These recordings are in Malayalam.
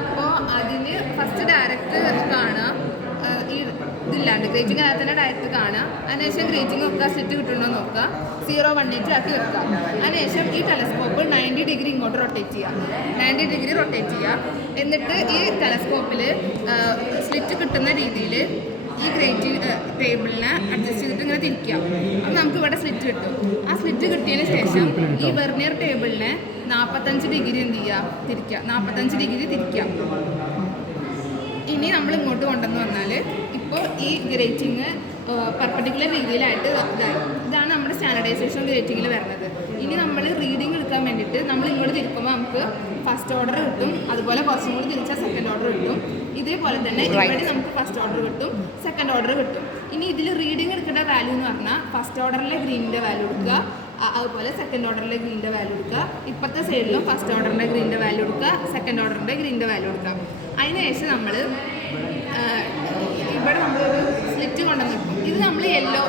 അപ്പോൾ അതിന് ഫസ്റ്റ് ഡയറക്റ്റ് കാണുക, ഈ ഇതില്ലാണ്ട് ഗ്രേറ്റിംഗ് ആയാൽ തന്നെ ഡയറക്റ്റ് കാണുക. അതിനുശേഷം ഗ്രേറ്റിംഗ് വെക്കുക, സ്ലിറ്റ് കിട്ടുന്നുണ്ടോ നോക്കുക, 0-180 ആക്കി വെക്കുക. അതിനുശേഷം ഈ ടെലസ്കോപ്പ് 90 ഡിഗ്രി ഇങ്ങോട്ട് റൊട്ടേറ്റ് ചെയ്യുക, 90 ഡിഗ്രി റൊട്ടേറ്റ് ചെയ്യുക. എന്നിട്ട് ഈ ടെലസ്കോപ്പിൽ സ്ലിറ്റ് കിട്ടുന്ന രീതിയിൽ ഈ ഗ്രേറ്റിംഗ് ടേബിളിനെ അഡ്ജസ്റ്റ് ചെയ്തിട്ട് ഇങ്ങനെ തിരിക്കുക. അപ്പം നമുക്ക് ഇവിടെ സ്ലിറ്റ് കിട്ടും. ആ സ്ലിറ്റ് കിട്ടിയതിന് ശേഷം ഈ വെർനിയർ ടേബിളിനെ 45 ഡിഗ്രി എന്ത് ചെയ്യുക, തിരിക്കുക, 45 ഡിഗ്രി തിരിക്കുക. ഇനി നമ്മൾ ഇങ്ങോട്ട് കൊണ്ടുവന്ന് പറഞ്ഞാൽ ഇപ്പോൾ ഈ ഗ്രേറ്റിംഗ് പെർപെൻഡിക്കുലർ രീതിയിലായിട്ട് ഇതാണ് നമ്മുടെ സ്റ്റാൻഡർഡൈസേഷൻ ഗ്രേറ്റിങ്ങിൽ വരുന്നത്. ഇനി നമ്മൾ റീഡിങ് എടുക്കാൻ വേണ്ടിയിട്ട് നമ്മൾ ഇങ്ങോട്ട് തിരിക്കുമ്പോൾ നമുക്ക് ഫസ്റ്റ് ഓർഡർ കിട്ടും, അതുപോലെ കുറച്ചും കൂടി തിരിച്ചാൽ സെക്കൻഡ് ഓർഡർ കിട്ടും. ഇതേപോലെ തന്നെ ഇവിടെ നമുക്ക് ഫസ്റ്റ് ഓർഡർ കിട്ടും, സെക്കൻഡ് ഓർഡർ കിട്ടും. ഇനി ഇതിൽ റീഡിങ് എടുക്കേണ്ട വാല്യൂ എന്ന് പറഞ്ഞാൽ ഫസ്റ്റ് ഓർഡറിലെ ഗ്രീനിൻ്റെ വാല്യൂ എടുക്കുക, അതുപോലെ സെക്കൻഡ് ഓർഡറിലെ ഗ്രീനിൻ്റെ വാല്യൂ എടുക്കുക. ഇപ്പോഴത്തെ സൈഡിലും ഫസ്റ്റ് ഓർഡറിൻ്റെ ഗ്രീനിൻ്റെ വാല്യൂ എടുക്കുക, സെക്കൻഡ് ഓർഡറിൻ്റെ ഗ്രീനിൻ്റെ വാല്യൂ എടുക്കുക. അതിനുശേഷം നമ്മൾ ഇവിടെ നമ്മളൊരു സ്ലിറ്റ് കൊണ്ടുവന്ന് വെക്കും. ഇത് നമ്മൾ യെല്ലോ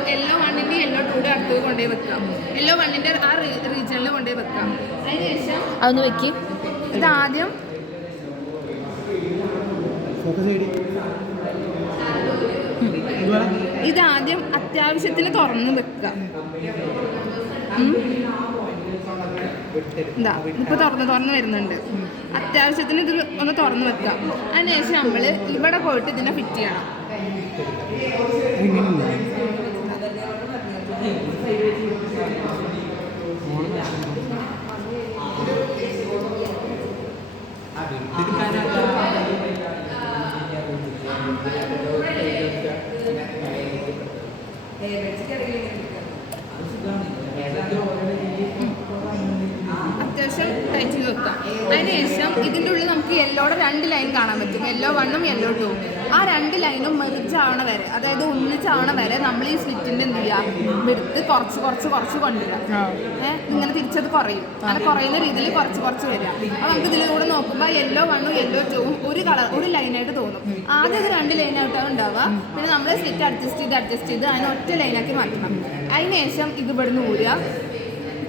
1ൻ്റെ യെല്ലോ 2യുടെ അടുത്ത് കൊണ്ടുപോയി വെക്കാം, യെല്ലോ 1ൻ്റെ ആ റീജിയനിൽ കൊണ്ടുപോയി വെക്കാം. അതിനുശേഷം അതൊന്ന് വെക്കും. ഇതാദ്യം അത്യാവശ്യത്തിന് തുറന്ന് വെക്കുക. ഇതാ ഇപ്പോൾ തുറന്ന് വരുന്നുണ്ട്. അത്യാവശ്യത്തിന് ഇത് ഒന്ന് തുറന്ന് വെക്കുക. അതിനുശേഷം നമ്മൾ ഇവിടെ പോയിട്ട് ഇതിനെ ഫിറ്റ് ചെയ്യണം. അത്യാവശ്യം ടൈറ്റ് ചെയ്ത് വെക്കാം. അതിനുശേഷം ഇതിൻ്റെ ഉള്ളിൽ നമുക്ക് യെല്ലോയുടെ 2 ലൈൻ കാണാൻ പറ്റും, യെല്ലോ 1ഉം യെല്ലോ 2ഉം. ആ 2 ലൈനും മെറിച്ചാവണ വരെ, അതായത് ഒന്നിച്ചാവണ വരെ നമ്മൾ ഈ സ്ലിറ്റിൻ്റെ എന്ത് ചെയ്യുക, എടുത്ത് കുറച്ച് കൊണ്ടുവരിക. ഇങ്ങനെ തിരിച്ചത് കുറയും, അങ്ങനെ കുറയുന്ന രീതിയിൽ കുറച്ച് വരിക. അപ്പോൾ നമുക്ക് ഇതിലൂടെ നോക്കുമ്പോൾ യെല്ലോ 1ഉം യെല്ലോ 2ഉം ഒരു ലൈനായിട്ട് തോന്നും. ആദ്യം ഇത് 2 ലൈനായിട്ടാണ് ഉണ്ടാവുക. പിന്നെ നമ്മൾ സ്ലിറ്റ് അഡ്ജസ്റ്റ് ചെയ്ത് അതിനെ ഒറ്റ ലൈനാക്കി മാറ്റണം. അതിനുശേഷം ഇത് ഇവിടുന്ന്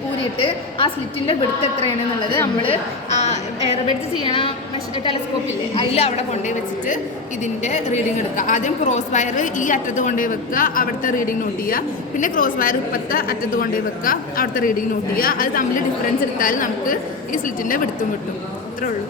ഊരിയിട്ട് ആ സ്ലിറ്റിൻ്റെ വെടുത്ത് എത്രയാണെന്നുള്ളത് നമ്മൾ എയർബെഡ്സ് ചെയ്യണ ടെലസ്കോപ്പില്ലേ അതിൽ അവിടെ കൊണ്ടുപോയി വെച്ചിട്ട് ഇതിൻ്റെ റീഡിങ് എടുക്കുക. ആദ്യം ക്രോസ് വയർ ഈ അറ്റത്ത് കൊണ്ടുപോയി വെക്കുക, അവിടുത്തെ റീഡിങ് നോട്ട് ചെയ്യുക. പിന്നെ ക്രോസ് വയർ ഇപ്പത്തെ അറ്റത്ത് കൊണ്ടുപോയി വെക്കുക, അവിടുത്തെ റീഡിങ് നോട്ട് ചെയ്യുക. അത് തമ്മിൽ ഡിഫറൻസ് എടുത്താൽ നമുക്ക് ഈ സ്ലിറ്റിൻ്റെ വെടുത്തും കിട്ടും. അത്രേ ഉള്ളൂ.